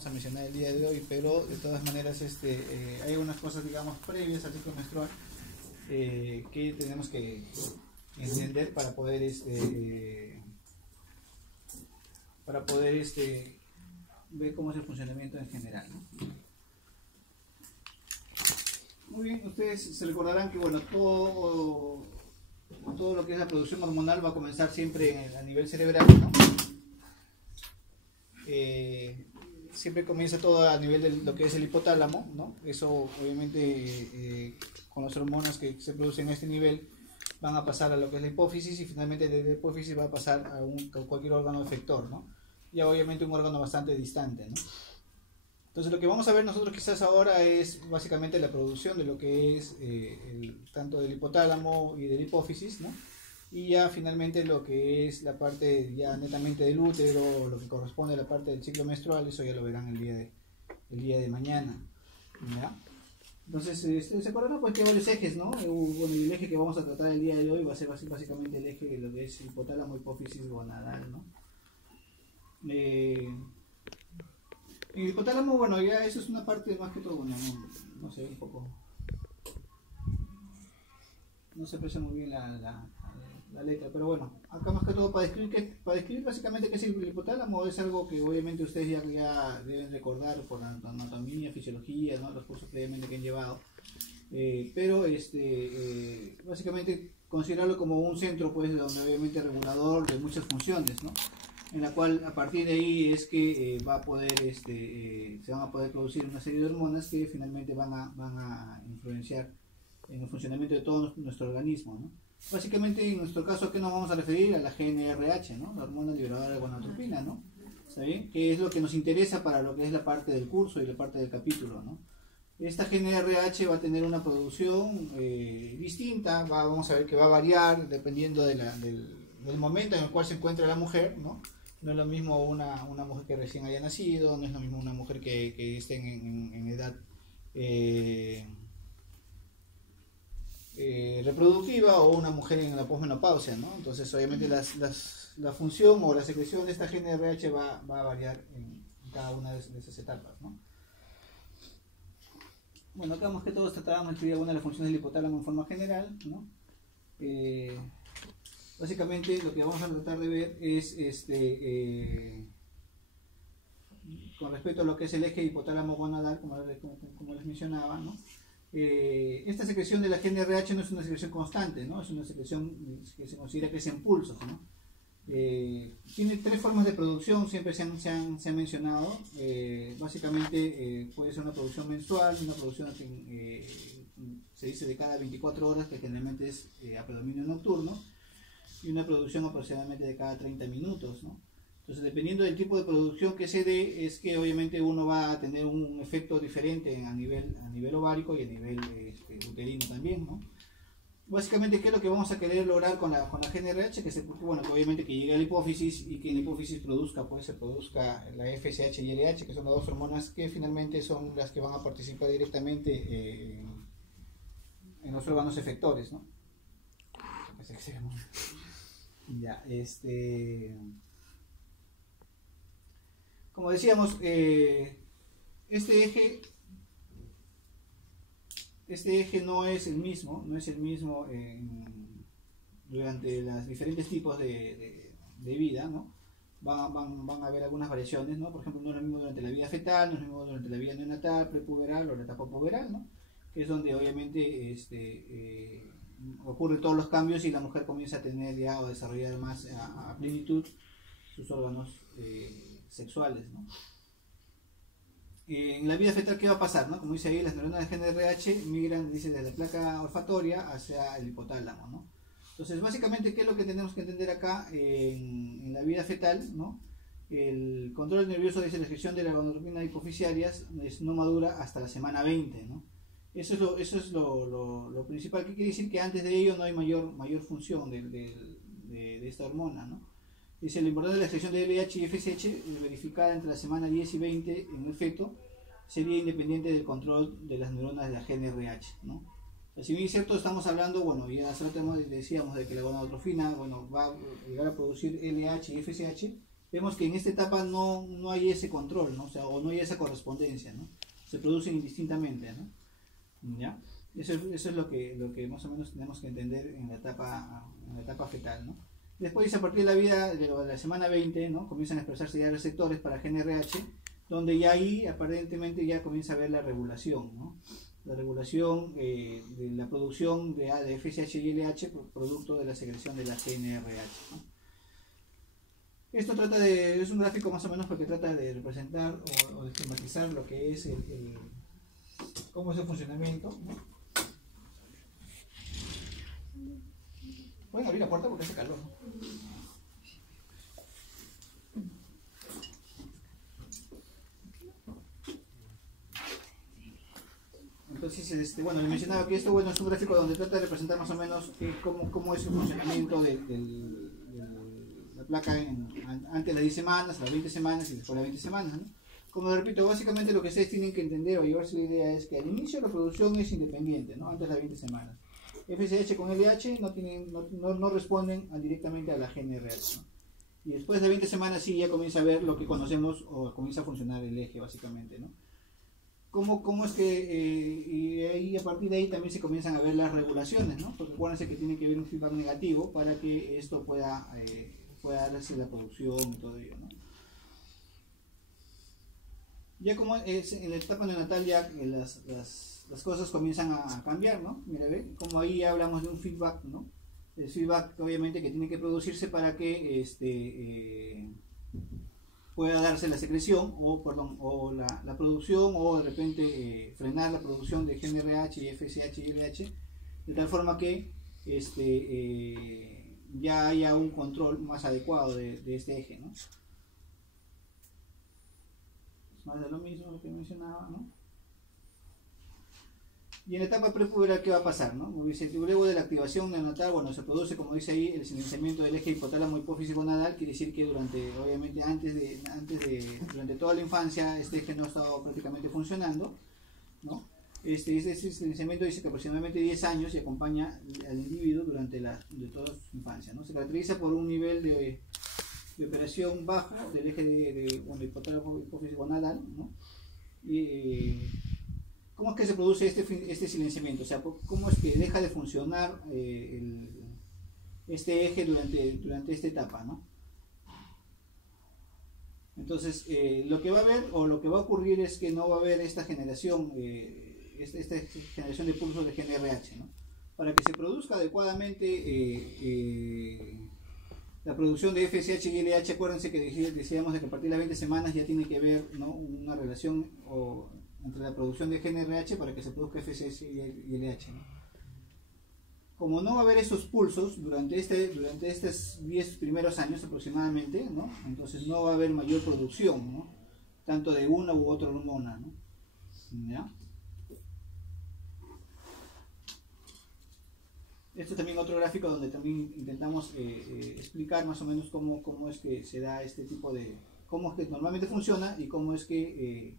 vamos a mencionar el día de hoy, pero de todas maneras hay unas cosas, digamos, previas al ciclo menstrual que tenemos que entender para poder ver cómo es el funcionamiento en general, ¿no? Muy bien, ustedes se recordarán que bueno, todo lo que es la producción hormonal va a comenzar siempre a nivel cerebral, ¿no? Siempre comienza todo a nivel de lo que es el hipotálamo, ¿no? Eso obviamente con las hormonas que se producen a este nivel van a pasar a lo que es la hipófisis y finalmente de la hipófisis va a pasar a cualquier órgano efector, ¿no? Y obviamente un órgano bastante distante, ¿no? Entonces lo que vamos a ver nosotros quizás ahora es básicamente la producción de lo que es tanto del hipotálamo y de la hipófisis, ¿no? Y ya finalmente lo que es la parte ya netamente del útero, lo que corresponde a la parte del ciclo menstrual, eso ya lo verán el día de mañana, ¿ya? Entonces, se acordarán pues que hay varios ejes, ¿no? Bueno, el eje que vamos a tratar el día de hoy va a ser básicamente el eje de lo que es hipotálamo, hipófisis, gonadal, ¿no? El hipotálamo, bueno, ya eso es una parte más que todo, bueno, no sé, un poco, no se aprecia muy bien la letra, pero bueno, acá más que todo para describir básicamente qué es el hipotálamo, es algo que obviamente ustedes ya deben recordar por la anatomía, fisiología, ¿no? Los cursos previamente que han llevado, pero básicamente considerarlo como un centro, pues, donde obviamente regulador de muchas funciones, ¿no? En la cual a partir de ahí es que va a poder, se van a poder producir una serie de hormonas que finalmente van a influenciar en el funcionamiento de todo nuestro organismo, ¿no? Básicamente en nuestro caso, ¿a qué nos vamos a referir? A la GnRH, ¿no? La hormona liberadora de gonadotropina, ¿no? ¿Está bien? Que es lo que nos interesa para lo que es la parte del curso y la parte del capítulo, ¿no? Esta GnRH va a tener una producción distinta, vamos a ver que va a variar dependiendo del momento en el cual se encuentra la mujer, ¿no? No es lo mismo una mujer que recién haya nacido, no es lo mismo una mujer que esté en edad reproductiva o una mujer en la posmenopausia, ¿no? Entonces obviamente la función o la secreción de esta GnRH va a variar en cada una de esas etapas, ¿no? Bueno, acá más que todo tratábamos de estudiar algunas de las funciones del hipotálamo en forma general, ¿no? Básicamente lo que vamos a tratar de ver es con respecto a lo que es el eje hipotálamo gonadal, como les mencionaba, ¿no? Esta secreción de la GnRH no es una secreción constante, ¿no? Es una secreción que se considera que es en pulsos, ¿no? Tiene tres formas de producción, siempre se han mencionado. Básicamente puede ser una producción mensual, una producción que se dice de cada 24 horas, que generalmente es a predominio nocturno, y una producción aproximadamente de cada 30 minutos, ¿no? Entonces, dependiendo del tipo de producción que se dé, es que obviamente uno va a tener un efecto diferente a nivel ovárico y a nivel uterino también, ¿no? Básicamente, ¿qué es lo que vamos a querer lograr con la GnRH? Que obviamente que llegue a la hipófisis y que en la hipófisis se produzca la FSH y LH, que son las dos hormonas que finalmente son las que van a participar directamente en los órganos efectores, ¿no? Ya, como decíamos, este eje no es el mismo durante los diferentes tipos de vida, ¿no? Van a haber algunas variaciones, ¿no? Por ejemplo, no es lo mismo durante la vida fetal, no es lo mismo durante la vida neonatal, prepuberal o la etapa puberal, ¿no? Que es donde obviamente ocurren todos los cambios y la mujer comienza a tener ya o desarrollar más a plenitud sus órganos sexuales, ¿no? En la vida fetal, ¿qué va a pasar, no? Como dice ahí, las neuronas de GnRH migran, dice, desde la placa olfatoria hacia el hipotálamo, ¿no? Entonces, básicamente, ¿qué es lo que tenemos que entender acá en la vida fetal, ¿no? El control nervioso, dice, la excreción de la gonadotropina hipofisiarias no madura hasta la semana 20, ¿no? Eso es lo principal, que quiere decir que antes de ello no hay mayor función de esta hormona, ¿no? Dice, lo importante de la excreción de LH y FSH verificada entre la semana 10 y 20 en el feto sería independiente del control de las neuronas de la GnRH, ¿no? Si bien es cierto, estamos hablando, bueno, ya decíamos de que la gonadotrofina, bueno, va a llegar a producir LH y FSH, vemos que en esta etapa no hay ese control, ¿no? O sea, o no hay esa correspondencia, ¿no? Se producen indistintamente, ¿no? ¿Ya? Eso es lo que más o menos tenemos que entender en la etapa fetal, ¿no? Después, a partir de la vida de la semana 20, ¿no? Comienzan a expresarse ya receptores para GNRH, donde ya ahí aparentemente ya comienza a haber la regulación, ¿no? La regulación de la producción de FSH y LH producto de la secreción de la GNRH, ¿no? Esto es un gráfico más o menos porque trata de representar o de esquematizar lo que es cómo es el funcionamiento, ¿no? Pueden abrir la puerta porque hace calor, ¿no? Entonces, bueno, le mencionaba que esto, bueno, es un gráfico donde trata de representar más o menos cómo es el funcionamiento de la placa antes de las 10 semanas, a las 20 semanas y después de las 20 semanas, ¿no? Como repito, básicamente lo que ustedes tienen que entender o llevarse la idea es que al inicio la producción es independiente, ¿no? Antes de las 20 semanas. FSH con LH no responden directamente a la GNRH, ¿no? Y después de 20 semanas sí ya comienza a ver lo que conocemos o comienza a funcionar el eje básicamente, ¿no? ¿Cómo es que, y ahí, a partir de ahí también se comienzan a ver las regulaciones, ¿no? Porque acuérdense que tiene que haber un feedback negativo para que esto pueda darse la producción y todo ello, ¿no? Ya como es en la etapa neonatal ya las cosas comienzan a cambiar, ¿no? Mira, ve, como ahí ya hablamos de un feedback, ¿no? El feedback obviamente que tiene que producirse para que pueda darse la secreción o la producción o de repente frenar la producción de GNRH y FSH y LH de tal forma que ya haya un control más adecuado de este eje, ¿no? Más de lo mismo lo que mencionaba, ¿no? Y en la etapa prepuberal, ¿qué va a pasar, no? Luego de la activación neonatal, bueno, se produce, como dice ahí, el silenciamiento del eje hipotálamo hipófisis gonadal, quiere decir que obviamente durante toda la infancia este eje no ha estado prácticamente funcionando, ¿no? Este silenciamiento dice que aproximadamente 10 años y acompaña al individuo durante de toda su infancia, ¿no? Se caracteriza por un nivel de operación bajo del eje de hipotálamo hipófisis gonadal, ¿no? ¿Cómo es que se produce este silenciamiento? O sea, ¿cómo es que deja de funcionar este eje durante esta etapa, ¿no? Entonces, lo que va a haber o lo que va a ocurrir es que no va a haber esta generación de pulsos de GNRH, ¿no? Para que se produzca adecuadamente la producción de FSH y LH, acuérdense que decíamos de que a partir de las 20 semanas ya tiene que haber, ¿no?, una relación entre la producción de GNRH para que se produzca FSH y LH, ¿no? Como no va a haber esos pulsos durante estos 10 primeros años aproximadamente, ¿no? Entonces no va a haber mayor producción, ¿no?, tanto de una u otra hormona, ¿no? ¿Ya? Esto es también otro gráfico donde también intentamos explicar más o menos cómo es que se da este tipo cómo es que normalmente funciona y cómo es que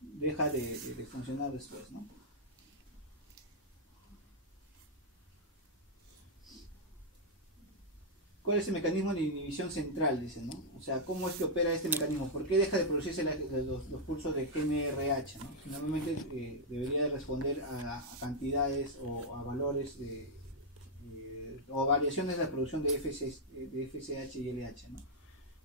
deja de funcionar después, ¿no? ¿Cuál es el mecanismo de inhibición central? Dice, ¿no? O sea, ¿cómo es que opera este mecanismo? ¿Por qué deja de producirse los pulsos de GNRH, ¿no? Normalmente debería responder a cantidades o a valores o variaciones de la producción de FSH y LH, ¿no?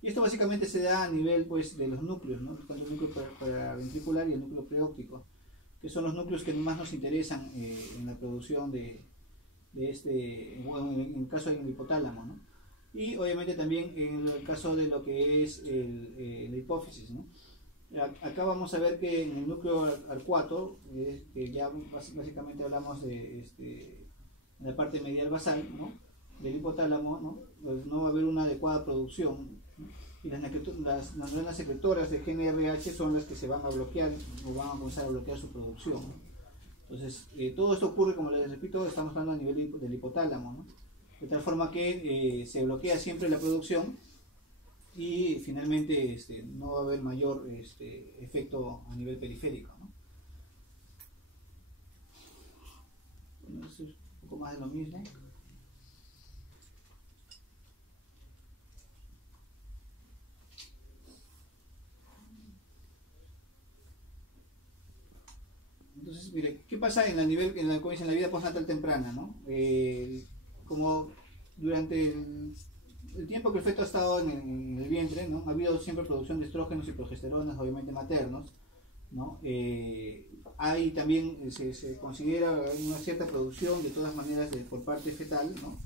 Y esto básicamente se da a nivel, pues, de los núcleos, ¿no? El núcleo paraventricular y el núcleo preóptico, que son los núcleos que más nos interesan en la producción bueno, en el caso del hipotálamo, ¿no? Y obviamente también en el caso de lo que es la hipófisis, ¿no? Acá vamos a ver que en el núcleo arcuato, que ya básicamente hablamos de la parte medial basal, ¿no?, del hipotálamo, ¿no? Pues no va a haber una adecuada producción, ¿no? Y las neuronas secretoras de GNRH son las que se van a bloquear o van a comenzar a bloquear su producción, ¿no? Entonces, todo esto ocurre, como les repito, estamos hablando a nivel del hipotálamo, ¿no? De tal forma que se bloquea siempre la producción y finalmente no va a haber mayor efecto a nivel periférico, ¿no? Bueno, eso es un poco más de lo mismo. Entonces, mire, ¿qué pasa en como dicen, en la vida postnatal temprana, ¿no? Como durante el tiempo que el feto ha estado en el vientre, ¿no? Ha habido siempre producción de estrógenos y progesteronas, obviamente maternos, ¿no? Hay también, se considera una cierta producción de todas maneras por parte fetal, ¿no?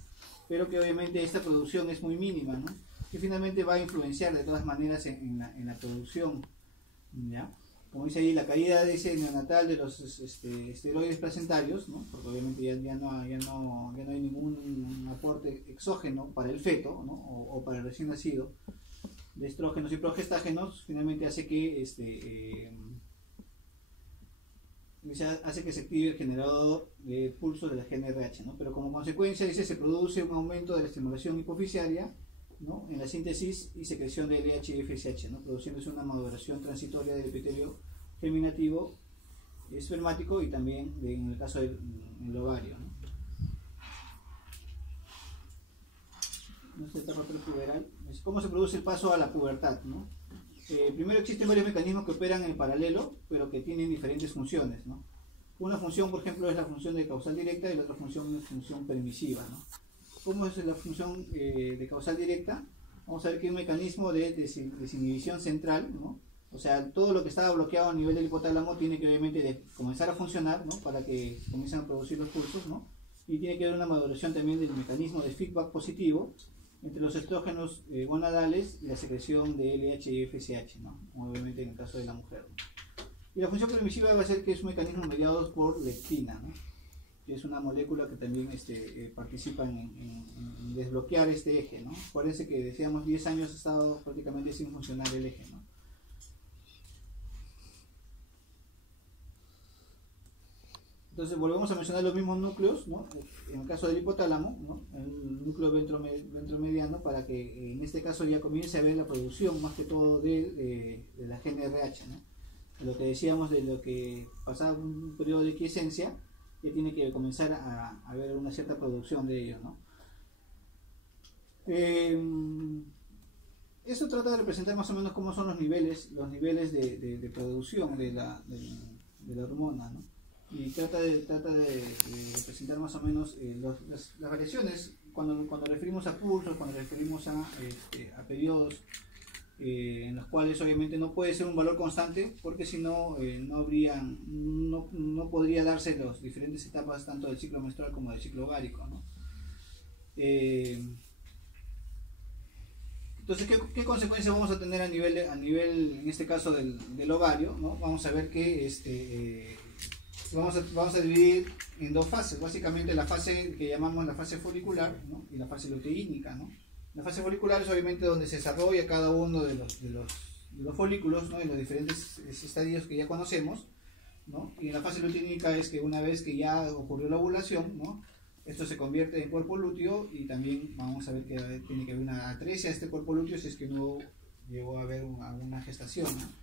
Pero que obviamente esta producción es muy mínima, ¿no? Que finalmente va a influenciar de todas maneras en la producción, ¿ya? Como dice ahí, la caída de ese neonatal de los esteroides placentarios, ¿no? Porque obviamente ya no hay ningún aporte exógeno para el feto, ¿no? o para el recién nacido, de estrógenos y progestágenos, finalmente hace que se active el generador de pulso de la GNRH, ¿no? Pero como consecuencia, dice, se produce un aumento de la estimulación hipoficiaria, ¿no? En la síntesis y secreción de LH y FSH, ¿no? Produciéndose una maduración transitoria del epitelio germinativo espermático y también en el caso del ovario, ¿no? Nuestra etapa prepuberal. ¿Cómo se produce el paso a la pubertad, ¿no? Primero existen varios mecanismos que operan en paralelo, pero que tienen diferentes funciones, ¿no? Una función, por ejemplo, es la función de causal directa y la otra función es función permisiva, ¿no? ¿Cómo es la función de causal directa? Vamos a ver que hay un mecanismo de desinhibición central, ¿no? O sea, todo lo que estaba bloqueado a nivel del hipotálamo tiene que obviamente comenzar a funcionar, ¿no? Para que comiencen a producir los pulsos, ¿no? Y tiene que haber una maduración también del mecanismo de feedback positivo entre los estrógenos gonadales y la secreción de LH y FSH, ¿no? Obviamente en el caso de la mujer, ¿no? Y la función permisiva va a ser que es un mecanismo mediado por leptina, ¿no? Que es una molécula que también participa en desbloquear este eje, ¿no? Parece que decíamos 10 años ha estado prácticamente sin funcionar el eje, ¿no? Entonces volvemos a mencionar los mismos núcleos, ¿no? En el caso del hipotálamo, ¿no? El núcleo ventromediano, para que en este caso ya comience a ver la producción más que todo de la GNRH, ¿no? Lo que decíamos de lo que pasaba un periodo de quiescencia, ya tiene que comenzar a haber una cierta producción de ellos, ¿no? Eso trata de representar más o menos cómo son los niveles de producción de la hormona, ¿no? Y trata de representar más o menos las variaciones cuando referimos a pulsos, cuando referimos a periodos en los cuales obviamente no puede ser un valor constante, porque si no no podría darse las diferentes etapas tanto del ciclo menstrual como del ciclo ovárico, ¿no? Entonces, ¿qué consecuencias vamos a tener a nivel en este caso del ovario, ¿no? Vamos a ver que vamos a dividir en dos fases, básicamente la fase que llamamos la fase folicular, ¿no? Y la fase luteínica, ¿no? La fase folicular es obviamente donde se desarrolla cada uno de los folículos, ¿no? En los diferentes estadios que ya conocemos, ¿no? Y la fase luteínica es que una vez que ya ocurrió la ovulación, ¿no? Esto se convierte en cuerpo lúteo y también vamos a ver que tiene que haber una atresia a este cuerpo lúteo si es que no llegó a haber alguna gestación, ¿no?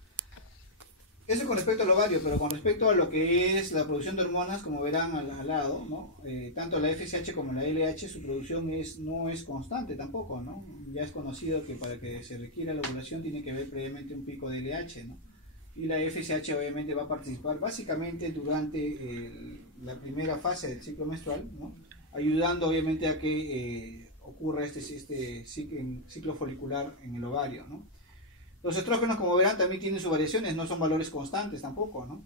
Eso con respecto al ovario, pero con respecto a lo que es la producción de hormonas, como verán al lado, ¿no? Tanto la FSH como la LH, su producción no es constante tampoco, ¿no? Ya es conocido que para que se requiera la ovulación tiene que haber previamente un pico de LH, ¿no? Y la FSH obviamente va a participar básicamente durante la primera fase del ciclo menstrual, ¿no? Ayudando obviamente a que ocurra este ciclo folicular en el ovario, ¿no? Los estrógenos, como verán, también tienen sus variaciones, no son valores constantes tampoco, ¿no?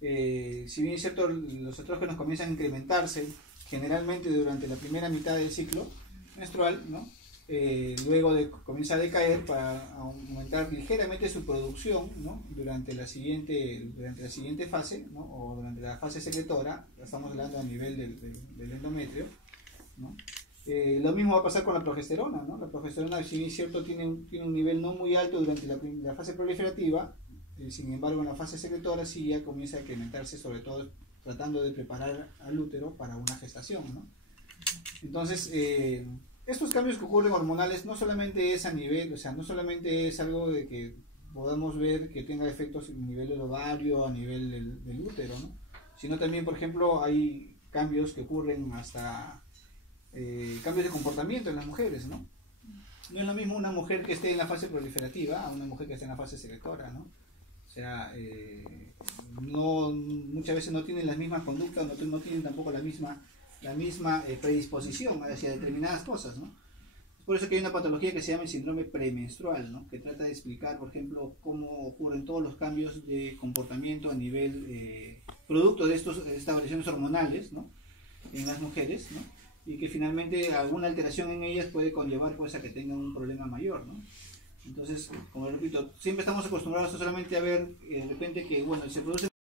Si bien es cierto, los estrógenos comienzan a incrementarse generalmente durante la primera mitad del ciclo menstrual, ¿no? Luego comienza a decaer para aumentar ligeramente su producción, ¿no? Durante la siguiente fase, ¿no? O durante la fase secretora, estamos hablando a nivel del endometrio, ¿no? Lo mismo va a pasar con la progesterona, ¿no? La progesterona, si bien es cierto, tiene un nivel no muy alto durante la fase proliferativa, sin embargo en la fase secretora sí ya comienza a incrementarse, sobre todo tratando de preparar al útero para una gestación, ¿no? Entonces, estos cambios que ocurren hormonales no solamente es a nivel, o sea, no solamente es algo de que podamos ver que tenga efectos a nivel del ovario, a nivel del útero, ¿no? Sino también, por ejemplo, hay cambios que ocurren hasta cambios de comportamiento en las mujeres, ¿no? No es lo mismo una mujer que esté en la fase proliferativa a una mujer que esté en la fase secretora, ¿no? sea, muchas veces no tienen las mismas conductas, no tienen tampoco la misma predisposición hacia determinadas cosas, ¿no? Por eso que hay una patología que se llama el síndrome premenstrual, ¿no? Que trata de explicar, por ejemplo, cómo ocurren todos los cambios de comportamiento a nivel producto de estas variaciones hormonales, ¿no? En las mujeres, ¿no? Y que finalmente alguna alteración en ellas puede conllevar pues, a que tengan un problema mayor, ¿no? Entonces, como repito, siempre estamos acostumbrados solamente a ver de repente que, bueno, se produce